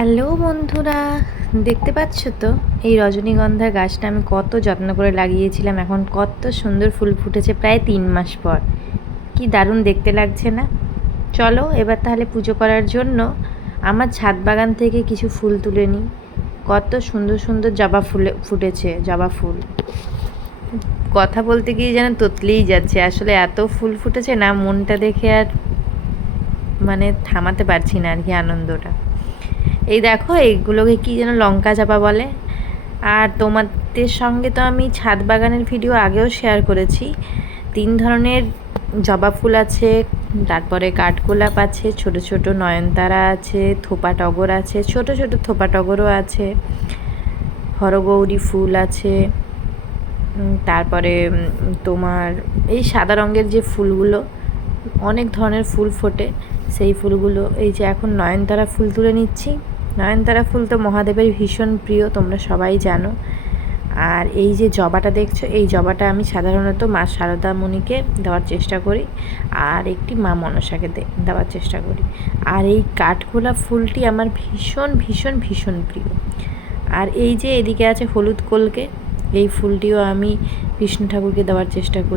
Hello বন্ধুরা, দেখতে পাচ্ছ তো এই রজনীগন্ধার গাছটা আমি কত যত্ন করে লাগিয়েছিলাম। এখন কত সুন্দর ফুল ফুটেছে প্রায় 3 মাস পর। কি দারুণ দেখতে লাগছে না? চলো এবার তাহলে পুজো করার জন্য আমার ছাদ বাগান থেকে কিছু ফুল তুলে নিই। কত সুন্দর সুন্দর জবা ফুটেছে, জবা ফুল। কথা বলতে গিয়ে যেন তোতলেই যাচ্ছে, আসলে এত ফুল ফুটেছে না, মনটা দেখে আর থামাতে পারছি না আর কি আনন্দটা। এই দেখো, এইগুলোকে কি যেন লঙ্কা চাপা বলে। আর তোমাদের সঙ্গে তো আমি ছাদ বাগানের ভিডিও আগেও শেয়ার করেছি। 3 ধরনের জবা ফুল আছে, তারপরে কাঠগোলাপ আছে, ছোট ছোট নয়নতারা আছে, থোপা টগর আছে, ছোট ছোট থোপা টগরও আছে, হরগৌরী ফুল আছে, তারপরে তোমার এই সাদা রঙের যে ফুলগুলো, অনেক ধরনের ফুল ফোটে, সেই ফুলগুলো। এই যে এখন নয়নতারা ফুল তুলে নিচ্ছি। নয়নতারা ফুল তো মহাদেবের ভীষণ প্রিয়, তোমরা সবাই জানো। আর এই যে জবাটা দেখছো, এই জবাটা আমি সাধারণত মা শারদা মণিকে দেওয়ার চেষ্টা করি, আর একটি মা মনসাকে দেওয়ার চেষ্টা করি। আর এই কাঠগোলাপ ফুলটি আমার ভীষণ ভীষণ ভীষণ প্রিয়। আর এই যে এদিকে আছে হলুদ কলকে, এই ফুলটিও আমি বিষ্ণু ঠাকুরকে দেওয়ার চেষ্টা করি।